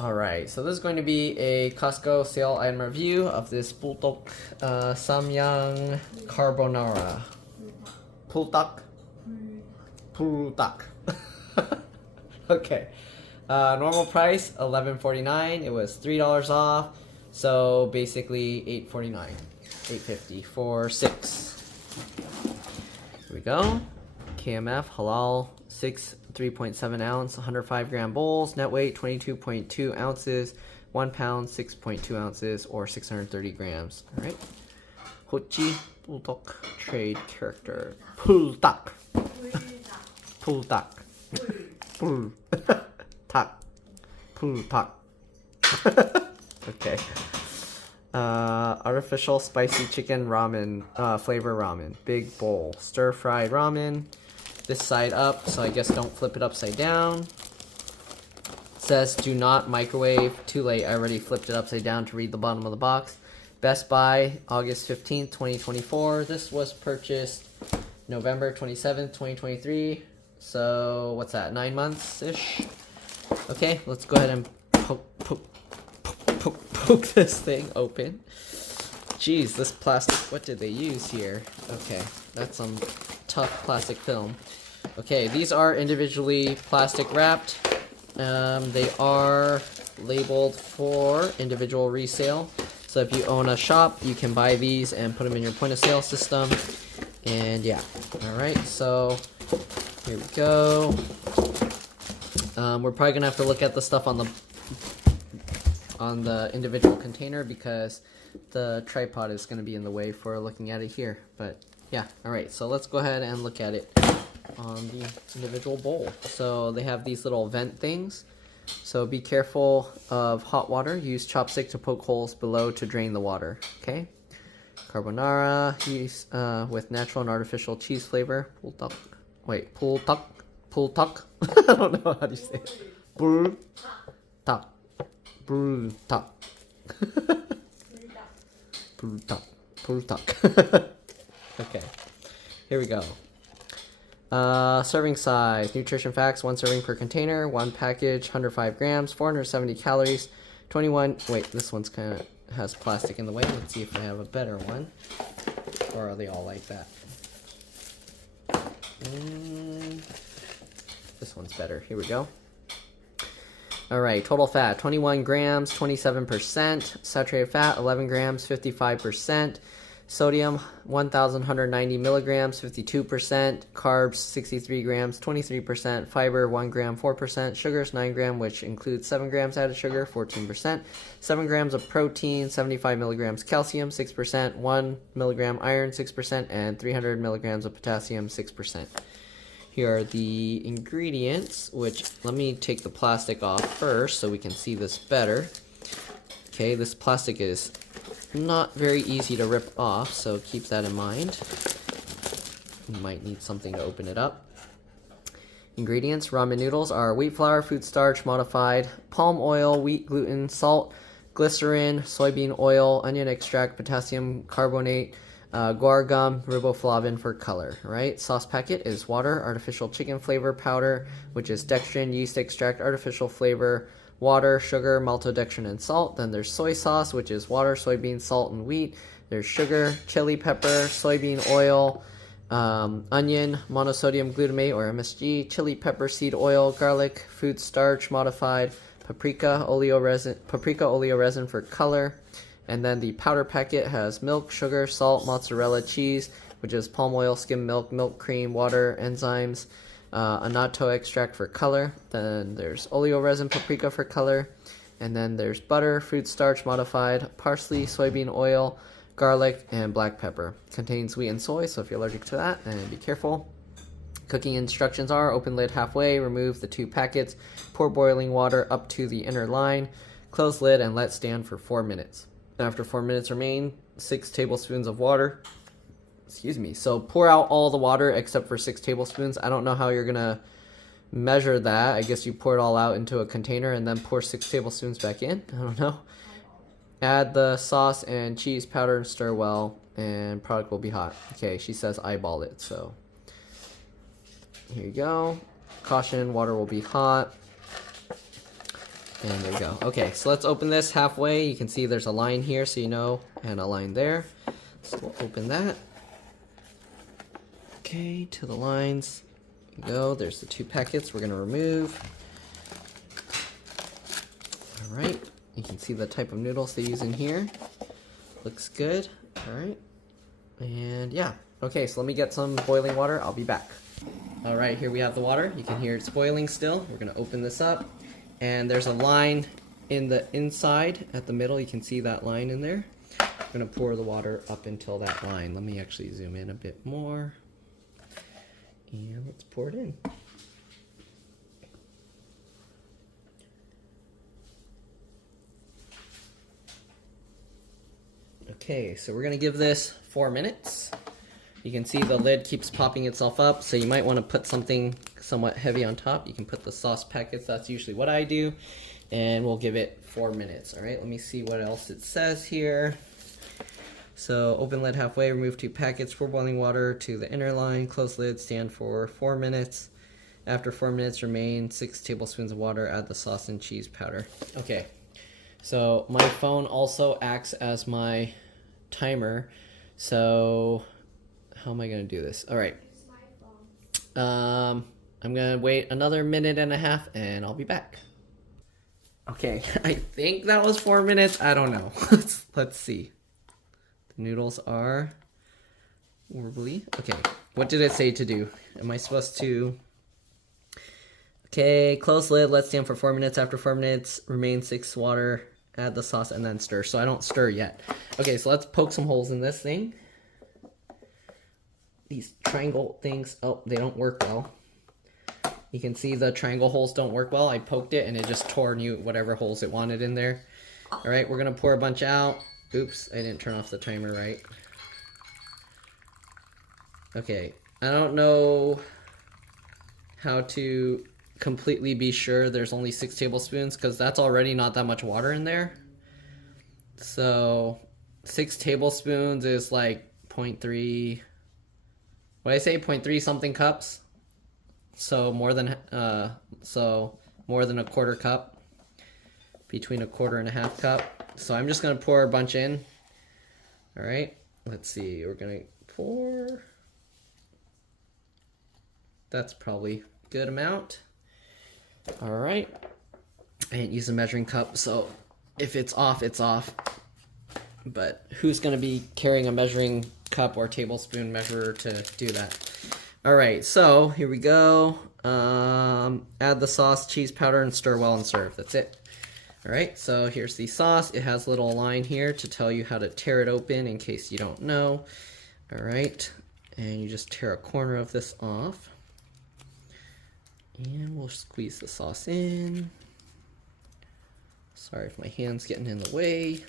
Alright, so this is going to be a Costco sale item review of this Buldak SamYang Carbonara. Buldak? Buldak. Okay. Normal price $11.49. It was $3 off. So basically $8.49. $8.50 for 6. Here we go. KMF Halal 6 3.7 ounce 105 gram bowls, net weight 22.2 ounces, 1 pound 6.2 ounces, or 630 grams. All right. Hochi Buldak trade character. Buldak. Buldak. Buldak. Buldak. Okay. Artificial spicy chicken ramen, flavor ramen. Big bowl. Stir fried ramen. This side up, so I guess don't flip it upside down. It says do not microwave. Too late, I already flipped it upside down to read the bottom of the box. Best Buy, August 15th, 2024. This was purchased November 27th, 2023. So, what's that, 9 months-ish? Okay, let's go ahead and poke this thing open. Jeez, this plastic, what did they use here? Okay, that's some tough plastic film. Okay, these are individually plastic wrapped. They are labeled for individual resale. So if you own a shop, you can buy these and put them in your point of sale system. And yeah, alright, so here we go. We're probably gonna have to look at the stuff on the individual container because the tripod is gonna be in the way for looking at it here. But yeah, alright, so let's go ahead and look at it on the individual bowl. So they have these little vent things. So be careful of hot water. Use chopstick to poke holes below to drain the water. Okay. Carbonara with natural and artificial cheese flavor. Buldak. Wait, Buldak. Buldak. I don't know how to say it. Buldak. Buldak. Buldak. Buldak. Okay. Here we go. Serving size, nutrition facts, 1 serving per container, 1 package, 105 grams, 470 calories, 21, wait, this one's kind of has plastic in the way. Let's see if I have a better one. Or are they all like that? This one's better. Here we go. Alright, total fat, 21 grams, 27%, saturated fat, 11 grams, 55%, sodium 1,190 milligrams, 52%, carbs 63 grams, 23%, fiber 1 gram, 4%, sugars 9 gram, which includes 7 grams added sugar, 14%, 7 grams of protein, 75 milligrams calcium, 6%, 1 milligram iron, 6%, and 300 milligrams of potassium, 6%. Here are the ingredients, which let me take the plastic off first so we can see this better. Okay, this plastic is not very easy to rip off, so keep that in mind. You might need something to open it up. Ingredients: ramen noodles are wheat flour, food starch, modified, palm oil, wheat gluten, salt, glycerin, soybean oil, onion extract, potassium carbonate, guar gum, riboflavin for color, right? Sauce packet is water, artificial chicken flavor powder, which is dextrin, yeast extract, artificial flavor, water, sugar, maltodextrin, and salt. Then there's soy sauce, which is water, soybean, salt, and wheat. There's sugar, chili pepper, soybean oil, onion, monosodium glutamate or MSG, chili pepper seed oil, garlic, food starch, modified, paprika oleo resin for color. And then the powder packet has milk, sugar, salt, mozzarella cheese, which is palm oil, skim milk, milk cream, water, enzymes, annatto extract for color. Then there's oleo resin, paprika for color. And then there's butter, food starch modified, parsley, soybean oil, garlic, and black pepper. Contains wheat and soy, so if you're allergic to that, then be careful. Cooking instructions are: open lid halfway, remove the 2 packets, pour boiling water up to the inner line, close lid, and let stand for 4 minutes. After 4 minutes remain, 6 tablespoons of water. Excuse me. So pour out all the water except for 6 tablespoons. I don't know how you're going to measure that. I guess you pour it all out into a container and then pour 6 tablespoons back in. I don't know. Add the sauce and cheese powder and stir well, and product will be hot. Okay, she says eyeball it, so here you go. Caution, water will be hot. And there you go. Okay, so let's open this halfway. You can see there's a line here, so you know, and a line there. So we'll open that. Okay, to the lines. There you go. There's the 2 packets we're going to remove. Alright, you can see the type of noodles they use in here. Looks good. Alright. And yeah. Okay, so let me get some boiling water. I'll be back. Alright, here we have the water. You can hear it's boiling still. We're going to open this up. And there's a line in the inside at the middle. You can see that line in there. I'm going to pour the water up until that line. Let me actually zoom in a bit more. And let's pour it in. Okay, so we're going to give this 4 minutes. You can see the lid keeps popping itself up, so you might want to put something somewhat heavy on top. You can put the sauce packets, that's usually what I do, and we'll give it 4 minutes. All right, let me see what else it says here. So open lid halfway, remove 2 packets, pour boiling water to the inner line, close lid, stand for 4 minutes. After 4 minutes, remain 6 tablespoons of water, add the sauce and cheese powder. Okay, so my phone also acts as my timer, so how am I going to do this? All right. I'm going to wait another 1.5 minutes and I'll be back. Okay, I think that was 4 minutes. I don't know. Let's see. The noodles are wobbly. Okay, what did it say to do? Am I supposed to... Okay, close lid, let stand for 4 minutes. After 4 minutes, remain 6 water, add the sauce, and then stir. So I don't stir yet. Okay, so let's poke some holes in this thing. These triangle things, oh, they don't work well. You can see the triangle holes don't work well. I poked it and it just tore new whatever holes it wanted in there. All right, we're gonna pour a bunch out. Oops, I didn't turn off the timer right. Okay, I don't know how to completely be sure there's only 6 tablespoons because that's already not that much water in there. So 6 tablespoons is like 0.3, what did I say, 0.3 something cups. So more than a quarter cup, between a quarter and a half cup. So I'm just gonna pour a bunch in. All right, let's see, we're gonna pour, that's probably a good amount. All right, I didn't use a measuring cup, so if it's off, it's off. But who's gonna be carrying a measuring cup or tablespoon measurer to do that? All right, so here we go. Add the sauce, cheese powder, and stir well and serve. That's it. All right, so here's the sauce. It has a little line here to tell you how to tear it open in case you don't know. All right, and you just tear a corner of this off. And we'll squeeze the sauce in. Sorry if my hand's getting in the way.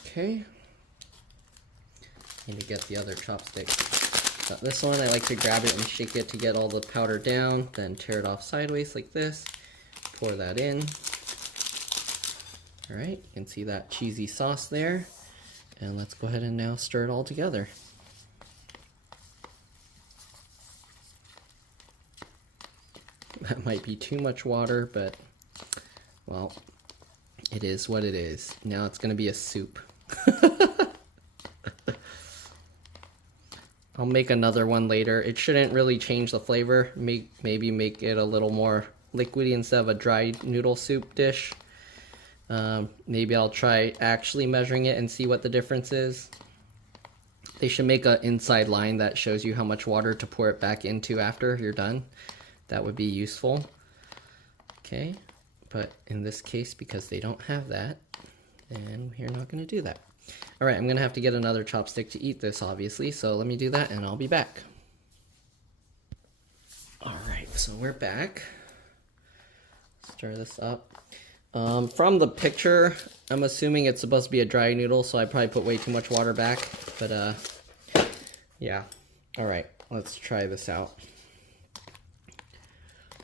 Okay. Need to get the other chopstick. But this one, I like to grab it and shake it to get all the powder down, then tear it off sideways like this. Pour that in. All right, you can see that cheesy sauce there. And let's go ahead and now stir it all together. That might be too much water, but, well, it is what it is. Now it's gonna be a soup. I'll make another one later. It shouldn't really change the flavor. Maybe make it a little more liquidy instead of a dry noodle soup dish. Maybe I'll try actually measuring it and see what the difference is. They should make an inside line that shows you how much water to pour it back into after you're done. That would be useful. Okay, but in this case, because they don't have that, then we're not going to do that. All right, I'm going to have to get another chopstick to eat this, obviously, so let me do that and I'll be back. All right, so we're back. Stir this up. From the picture, I'm assuming it's supposed to be a dry noodle, so I probably put way too much water back, but yeah. All right, let's try this out.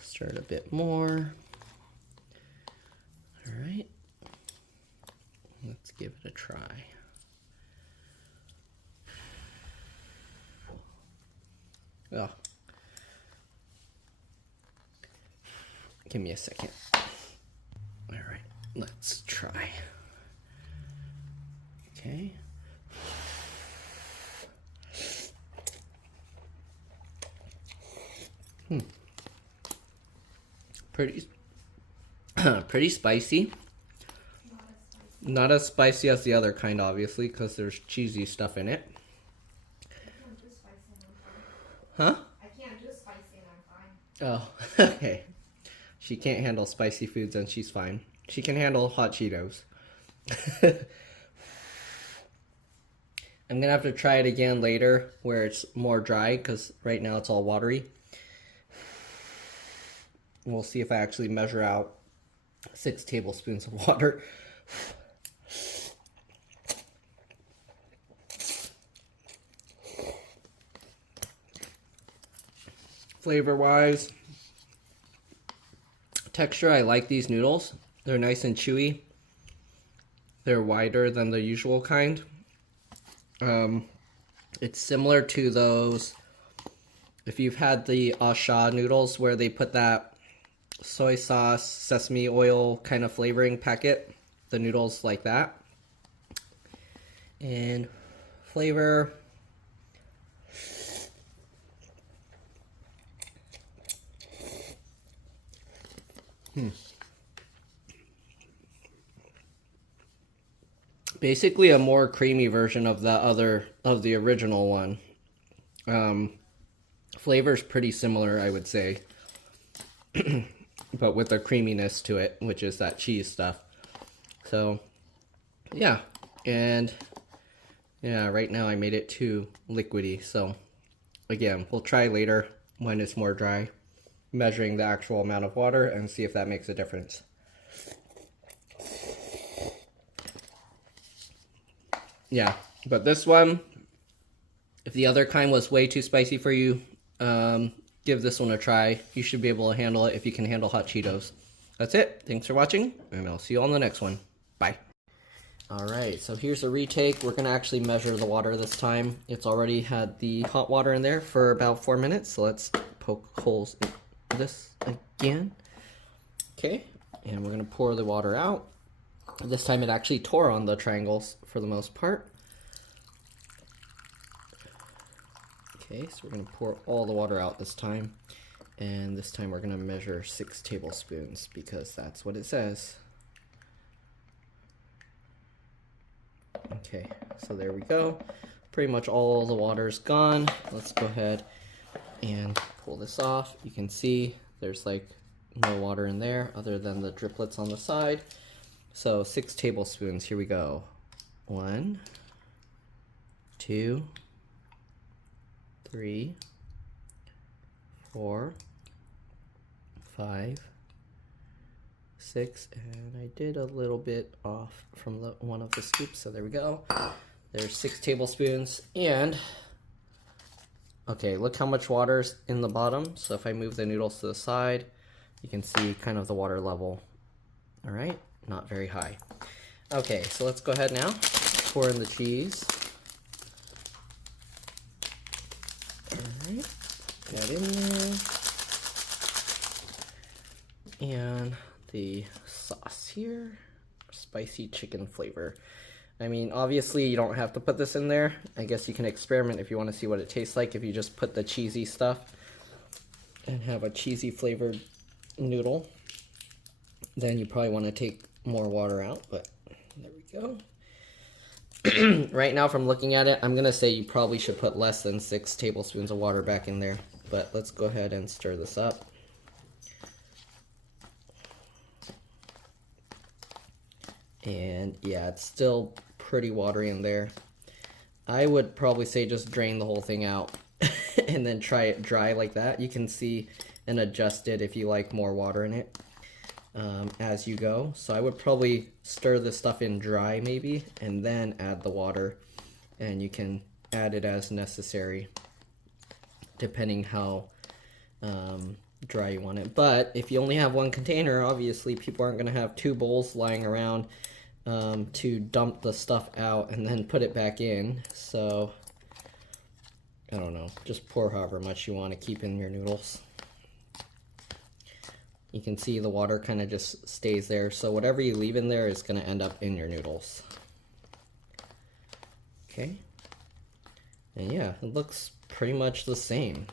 Stir it a bit more. All right, let's give it a try. Oh. Give me a second. All right, let's try. Okay. Pretty spicy. Not as spicy as the other kind, obviously, because there's cheesy stuff in it. Huh? I can't do spicy and I'm fine. Oh, okay. She can't handle spicy foods and she's fine. She can handle hot Cheetos. I'm gonna have to try it again later where it's more dry, because right now it's all watery. We'll see if I actually measure out 6 tablespoons of water. Flavor wise, texture, I like these noodles. They're nice and chewy. They're wider than the usual kind. It's similar to those, if you've had the Asha noodles where they put that soy sauce, sesame oil kind of flavoring packet, the noodles like that. And flavor, basically a more creamy version of the original one. Flavor's pretty similar, I would say, but with a creaminess to it, which is that cheese stuff. So yeah, and yeah, right now I made it too liquidy, so again, we'll try later when it's more dry, measuring the actual amount of water and see if that makes a difference. Yeah, but this one, if the other kind was way too spicy for you, give this one a try. You should be able to handle it if you can handle hot Cheetos. That's it. Thanks for watching, and I'll see you on the next one. Bye. Alright, so here's a retake. We're going to actually measure the water this time. It's already had the hot water in there for about 4 minutes, so let's poke holes in this again. Okay, and we're going to pour the water out. This time it actually tore on the triangles for the most part. Okay, so we're going to pour all the water out this time. And this time we're going to measure 6 tablespoons because that's what it says. Okay, so there we go. Pretty much all the water's gone. Let's go ahead and pull this off. You can see there's like no water in there other than the driplets on the side. So 6 tablespoons, here we go. 1, 2, 3, 4, 5, 6, and I did a little bit off from one of the scoops, so there we go. There's 6 tablespoons, and okay, look how much water's in the bottom. So if I move the noodles to the side, you can see kind of the water level. All right, not very high. Okay, so let's go ahead now, pour in the cheese. Alright, that in there. And the sauce here, spicy chicken flavor. I mean, obviously you don't have to put this in there. I guess you can experiment if you want to see what it tastes like if you just put the cheesy stuff and have a cheesy flavored noodle. Then you probably want to take more water out, but there we go. Right now, from looking at it, I'm going to say you probably should put less than 6 tablespoons of water back in there. But let's go ahead and stir this up. And yeah, it's still pretty watery in there. I would probably say just drain the whole thing out and then try it dry like that. You can see and adjust it if you like more water in it. As you go. So I would probably stir this stuff in dry maybe and then add the water, and you can add it as necessary depending how dry you want it. But if you only have one container, obviously people aren't going to have 2 bowls lying around to dump the stuff out and then put it back in. So I don't know, just pour however much you want to keep in your noodles. You can see the water kind of just stays there, so whatever you leave in there is going to end up in your noodles. Okay, and yeah, it looks pretty much the same,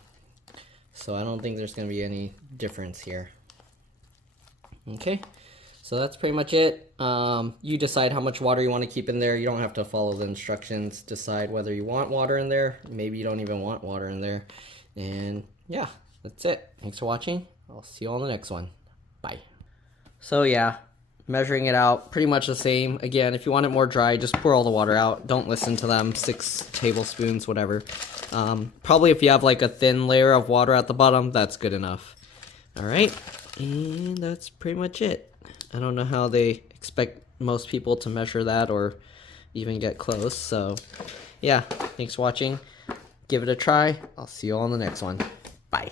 so I don't think there's going to be any difference here. Okay, so that's pretty much it. You decide how much water you want to keep in there. You don't have to follow the instructions. Decide whether you want water in there. Maybe you don't even want water in there. And yeah, that's it. Thanks for watching. I'll see you on the next one. Bye. So yeah, measuring it out, pretty much the same. Again, if you want it more dry, just pour all the water out. Don't listen to them. 6 tablespoons, whatever. Probably if you have like a thin layer of water at the bottom, that's good enough. All right, and that's pretty much it. I don't know how they expect most people to measure that or even get close. So yeah, thanks for watching. Give it a try. I'll see you all on the next one. Bye.